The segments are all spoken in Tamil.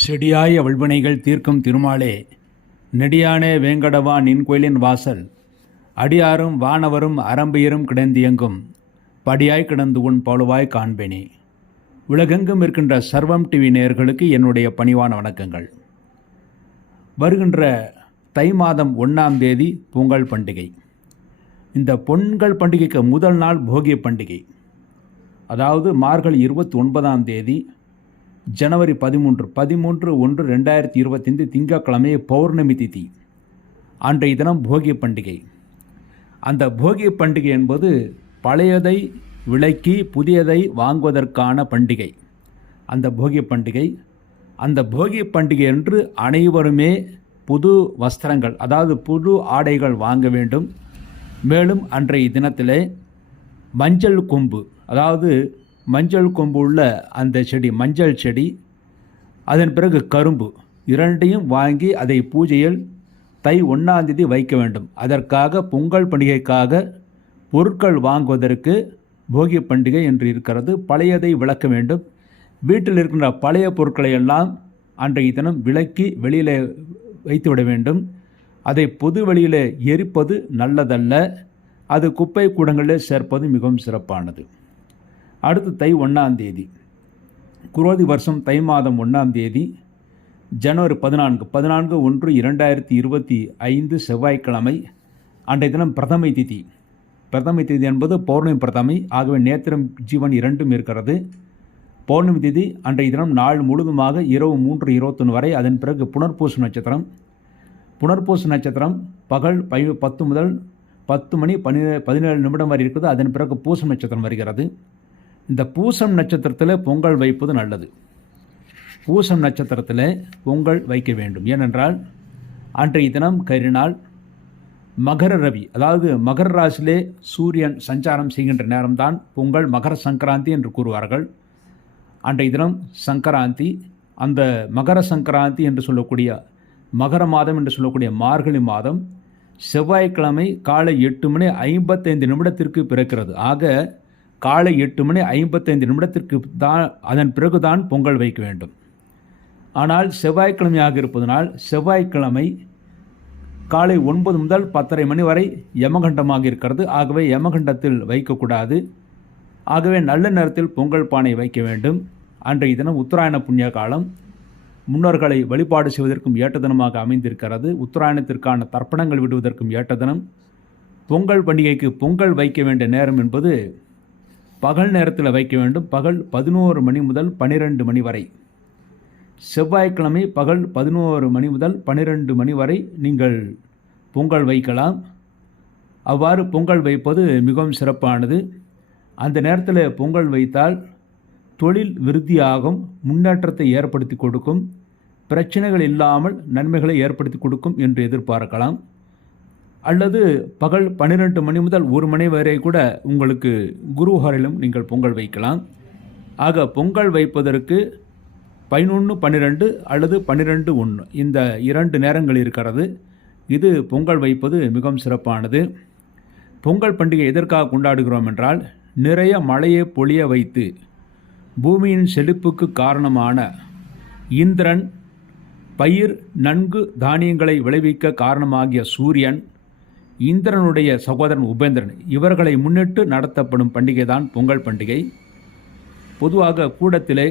செடியாய வல்வினைகள் தீர்க்கும் திருமாலே, நெடியானே வேங்கடவா நின் கோயிலின் வாசல், அடியாரும் வானவரும் அரம்பியரும் கிடந்தியங்கும் படியாய் கிடந்து உன் பழுவாய் காண்பேனே. உலகெங்கும் இருக்கின்ற சர்வம் டிவி நேயர்களுக்கு என்னுடைய பணிவான வணக்கங்கள். வருகின்ற தை மாதம் 1ஆம் தேதி பொங்கல் பண்டிகை. இந்த பொங்கல் பண்டிகைக்கு முதல் நாள் போகிய பண்டிகை. அதாவது மார்கழி 29ஆம் தேதி ஜனவரி 13/1/2025 திங்கட்கிழமை பௌர்ணமி திதி. அன்றைய தினம் போகிய பண்டிகை. அந்த போகிய பண்டிகை என்பது பழையதை விலக்கி புதியதை வாங்குவதற்கான பண்டிகை. அந்த போகிய பண்டிகை. அந்த போகிய பண்டிகை என்று அனைவருமே புது வஸ்திரங்கள், அதாவது புது ஆடைகள் வாங்க வேண்டும். மேலும் அன்றைய தினத்திலே மஞ்சள் கொம்பு, அதாவது மஞ்சள் கொம்பு உள்ள அந்த செடி, மஞ்சள் செடி, அதன் பிறகு கரும்பு இரண்டையும் வாங்கி அதை பூஜையில் தை 1ஆம் தேதி வைக்க வேண்டும். அதற்காக பொங்கல் பண்டிகைக்காக பொருட்கள் வாங்குவதற்கு போகிய பண்டிகை என்று இருக்கிறது. பழையதை விளக்க வேண்டும். வீட்டில் இருக்கின்ற பழைய பொருட்களை எல்லாம் அன்றைய தினம் விலக்கி வெளியில் வைத்துவிட வேண்டும். அதை பொது வெளியில் எரிப்பது நல்லதல்ல. அது குப்பை கூடங்களில் சேர்ப்பது மிகவும் சிறப்பானது. அடுத்து தை 1ஆம் தேதி, குரோதி வருஷம் தை மாதம் 1ஆம் தேதி ஜனவரி 14/1/2025 செவ்வாய்க்கிழமை. அன்றைய தினம் பிரதமை திதி. பிரதமை திதி என்பது பௌர்ணமி பிரதமை. ஆகவே நேத்திரம் ஜீவன் இரண்டும் இருக்கிறது. பௌர்ணமி திதி அன்றைய தினம் நாள் முழுதுமாக இரவு 3:21 வரை. அதன் பிறகு புனர்பூச நட்சத்திரம். புனர்பூச நட்சத்திரம் பகல் 10 முதல் 10 மணி 17 நிமிடம் வரை இருக்குது. அதன் பிறகு பூசம் நட்சத்திரம் வருகிறது. இந்த பூசம் நட்சத்திரத்தில் பொங்கல் வைப்பது நல்லது. பூசம் நட்சத்திரத்தில் பொங்கல் வைக்க வேண்டும். ஏனென்றால் அன்றைய தினம் கரிநாள். மகர ரவி, அதாவது மகர ராசியிலே சூரியன் சஞ்சாரம் செய்கின்ற நேரம்தான் பொங்கல். மகர சங்கராந்தி என்று கூறுவார்கள். அன்றைய தினம் சங்கராந்தி. அந்த மகர சங்கராந்தி என்று சொல்லக்கூடிய மகர மாதம் என்று சொல்லக்கூடிய மார்கழி மாதம் செவ்வாய்க்கிழமை காலை 8:55 பிறக்கிறது. ஆக காலை 8:55 தான், அதன் பிறகுதான் பொங்கல் வைக்க வேண்டும். ஆனால் செவ்வாய்க்கிழமையாக இருப்பதனால் செவ்வாய்க்கிழமை காலை 9 முதல் 10:30 மணி வரை யமகண்டமாக இருக்கிறது. ஆகவே யமகண்டத்தில் வைக்கக்கூடாது. ஆகவே நல்ல நேரத்தில் பொங்கல் பானை வைக்க வேண்டும். அன்றைய தினம் உத்தராயண புண்ணிய காலம். முன்னோர்களை வழிபாடு செய்வதற்கும் ஏற்ற தினமாக அமைந்திருக்கிறது. உத்தராயணத்திற்கான தர்ப்பணங்கள் விடுவதற்கும் ஏற்ற தினம். பொங்கல் பண்டிகைக்கு பொங்கல் வைக்க வேண்டிய நேரம் என்பது பகல் நேரத்தில் வைக்க வேண்டும். பகல் 11 மணி முதல் 12 மணி வரை. செவ்வாய்க்கிழமை பகல் 11 மணி முதல் 12 மணி வரை நீங்கள் பொங்கல் வைக்கலாம். அவ்வாறு பொங்கல் வைப்பது மிகவும் சிறப்பானது. அந்த நேரத்தில் பொங்கல் வைத்தால் தொழில் விருத்தியாகும், முன்னேற்றத்தை ஏற்படுத்தி கொடுக்கும், பிரச்சனைகள் இல்லாமல் நன்மைகளை ஏற்படுத்தி கொடுக்கும் என்று எதிர்பார்க்கலாம். அல்லது பகல் 12 மணி முதல் 1 மணி வரை கூட உங்களுக்கு குருஹாரிலும் நீங்கள் பொங்கல் வைக்கலாம். ஆக பொங்கல் வைப்பதற்கு 11:12 அல்லது 12:1 இந்த 2 நேரங்கள் இருக்கிறது. இது பொங்கல் வைப்பது மிகவும் சிறப்பானது. பொங்கல் பண்டிகை எதற்காக கொண்டாடுகிறோம் என்றால், நிறைய மழையை பொழிய வைத்து பூமியின் செழிப்புக்கு காரணமான இந்திரன், பயிர் நன்கு தானியங்களை விளைவிக்க காரணமாகிய சூரியன், இந்திரனுடைய சகோதரன் உபேந்திரன், இவர்களை முன்னிட்டு நடத்தப்படும் பண்டிகை தான் பொங்கல் பண்டிகை. பொதுவாக கூடத்திலே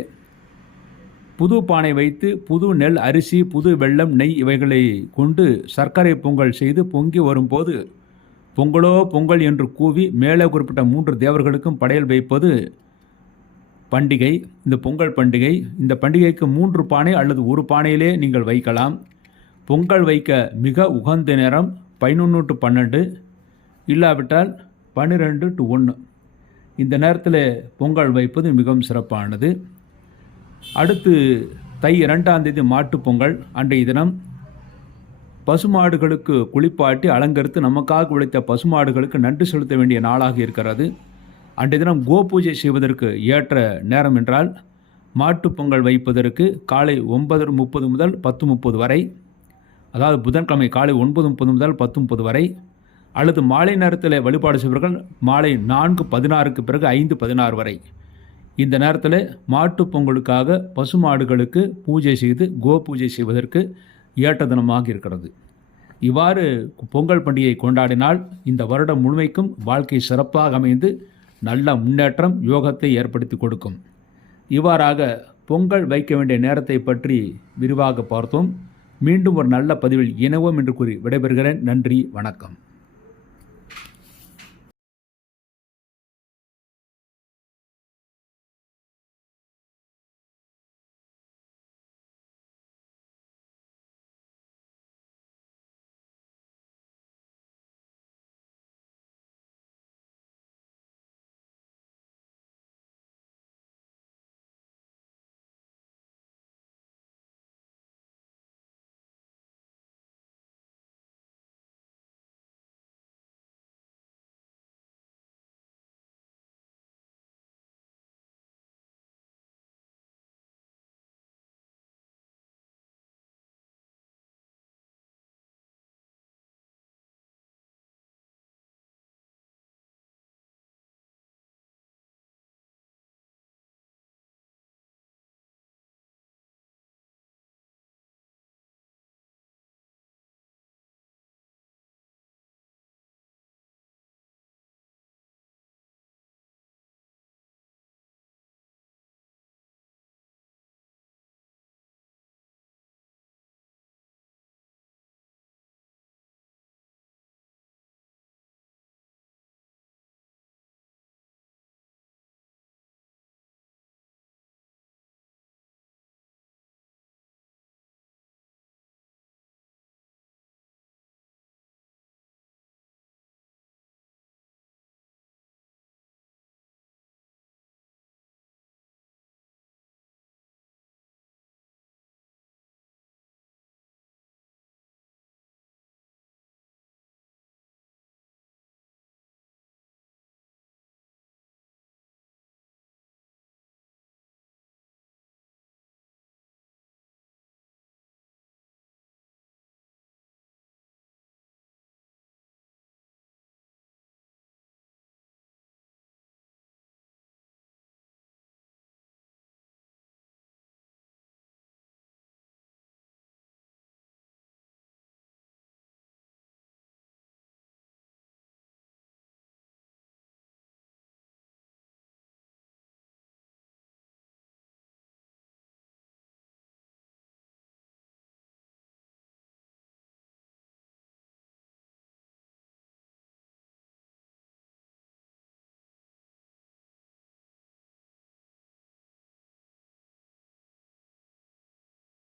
புது பானை வைத்து புது நெல், அரிசி, புது வெல்லம், நெய் இவைகளை கொண்டு சர்க்கரை பொங்கல் செய்து பொங்கி வரும்போது பொங்கலோ பொங்கல் என்று கூவி மேலே குறிப்பிட்ட 3 தேவர்களுக்கும் படையல் வைப்பது பண்டிகை. இந்த பொங்கல் பண்டிகை. இந்த பண்டிகைக்கு 3 பானை அல்லது 1 பானையிலே நீங்கள் வைக்கலாம். பொங்கல் வைக்க மிக உகந்த நேரம் 11 to 12, இல்லாவிட்டால் 12 to 1. இந்த நேரத்தில் பொங்கல் வைப்பது மிகவும் சிறப்பானது. அடுத்து தை 2ஆம் தேதி மாட்டுப் பொங்கல். அன்றைய தினம் பசுமாடுகளுக்கு குளிப்பாட்டி அலங்கரித்து நமக்காக உழைத்த பசுமாடுகளுக்கு நன்றி செலுத்த வேண்டிய நாளாக இருக்கிறது. அன்றைய தினம் கோ பூஜை செய்வதற்கு ஏற்ற நேரம் என்றால் மாட்டுப் பொங்கல் வைப்பதற்கு காலை 9:30 முதல் 10:30 வரை, அதாவது புதன்கிழமை காலை 9:30 முதல் 10:30 வரை. அல்லது மாலை நேரத்தில் வழிபாடு செய்வர்கள் மாலை 4:16 பிறகு 5:16 வரை. இந்த நேரத்தில் மாட்டுப் பொங்கலுக்காக பசுமாடுகளுக்கு பூஜை செய்து கோ பூஜை செய்வதற்கு ஏற்ற தினமாக இருக்கிறது. இவ்வாறு பொங்கல் பண்டிகையை கொண்டாடினால் இந்த வருடம் முழுமைக்கும் வாழ்க்கை சிறப்பாக அமைந்து நல்ல முன்னேற்றம் யோகத்தை ஏற்படுத்தி கொடுக்கும். இவ்வாறாக பொங்கல் வைக்க வேண்டிய நேரத்தை பற்றி விரிவாக பார்த்தோம். மீண்டும் ஒரு நல்ல பதிவில் இணைவோம் என்று கூறி விடைபெறுகிறேன். நன்றி, வணக்கம்.